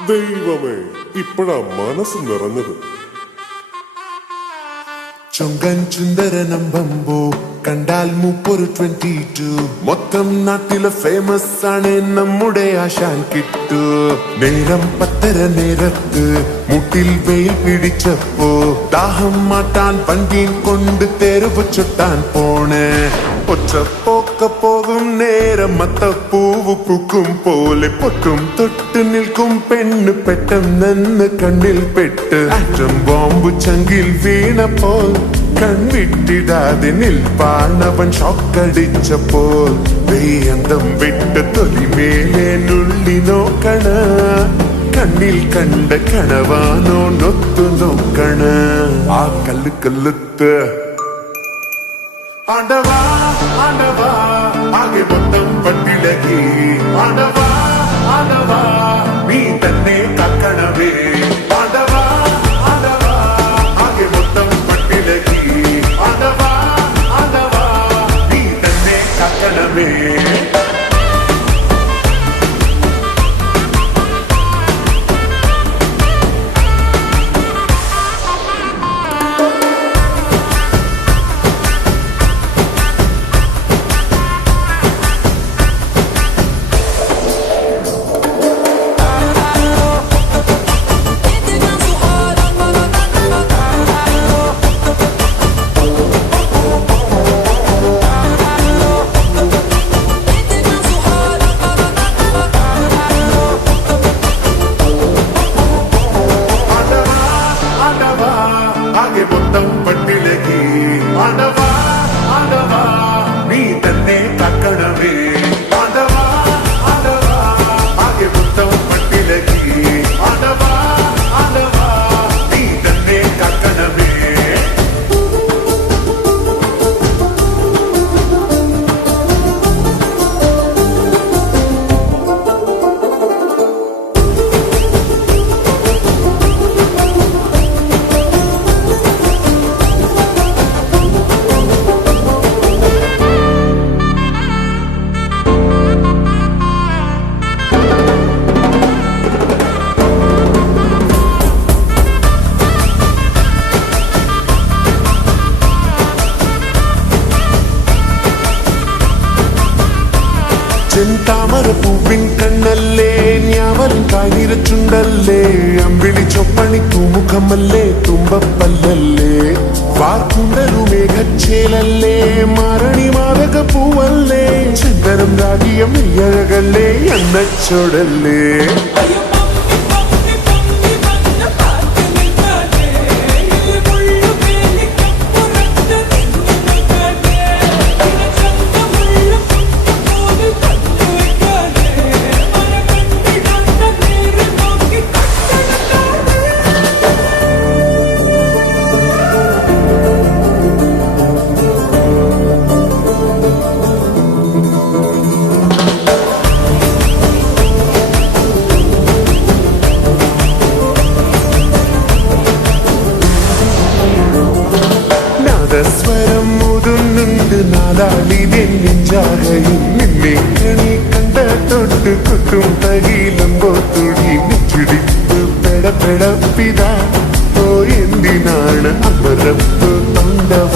ദൈവമേ, ഇപ്പോഴാ മനസ്സ് നിറഞ്ഞത്. ചൊങ്കൻ ചുന്ദരനമ്പമ്പോ കണ്ടാൽ മൂപ്പൊരു 22. മൊത്തം നാട്ടിലെ ഫേമസ് ആണ് നമ്മുടെ ആശാൻ കിട്ടു. നേരം 10:30 നേരത്ത് മുട്ടിൽ വെയിൽ പിടിച്ചപ്പോ ദാഹം മാറ്റാൻ വണ്ടിയും കൊണ്ട് തെരുവ് ചുട്ടാൻ പോണേ. ഒറ്റപ്പോക്ക പോകും നേരം മത്തപ്പൂവ് പൂക്കും പോലെ പൊട്ടും തൊട്ട് നിൽക്കും പെണ്ണ് പെട്ടെന്ന് കണ്ണിൽ പെട്ട് ആറ്റം ബോംബ് ചങ്കിൽ വീണപ്പോൾ കൺവിട്ടിടാതെ നിൽപ്പാണവൻ ഷോക്കടിച്ചപ്പോൾ വേയന്തം വിട്ട് തൊലിമേലെ നുള്ളി നോക്കണ കണ്ണിൽ കണ്ട കണവാനോ നൊത്തു നോക്കണ ആ കല്ലുത്ത് ആണ്ടവാ ആണ്ടവാ ആകെ മൊത്തം പട്ടിലകി ആണ്ടവാ ആണ്ടവാ നീ തന്നെ കക്കണവേ ആണ്ടവാ ആണ്ടവാ ആകെ മൊത്തം പട്ടിലകി ആണ്ടവാ ആണ്ടവാ നീ തന്നെ കക്കണവേ. ആകെ മൊത്തം പട്ടിലകി ആണ്ടവാ ആണ്ടവാ നീ തന്നെ കക്കണവേ ആണ്ടവാ ആണ്ടവാ ആകെ മൊത്തം പട്ടിലകി ആണ്ടവാ ആണ്ടവാ നീ തന്നെ കക്കണവേ. ചെന്താമര പൂവിൻ കണ്ണല്ലേ ഞാവൽ കാനിരച്ചുണ്ടല്ലേ അമ്പിളി ചൊപ്പണി തൂമുഖമല്ലേ തുമ്പപ്പല്ലല്ലേ വാർക്കുണ്ടരു മേഘച്ചേലല്ലേ മാരണി മാതക പൂവല്ലേ ചന്ദനം രാഗിയം അഴകല്ലേ എണ്ണച്ചോടല്ലേ. സ്വരം മുതുന്നുണ്ട് നാലാളിതെഞ്ചാകയും നിന്നെ കണി കണ്ട തൊട്ട് കുത്തും തകിലുമ്പോ തുടി നെച്ചിടിപ്പ് പെടപ്പെടപ്പിതാ ഓ എന്തിനാണ് അമരപ്പ് തൊണ്ടവ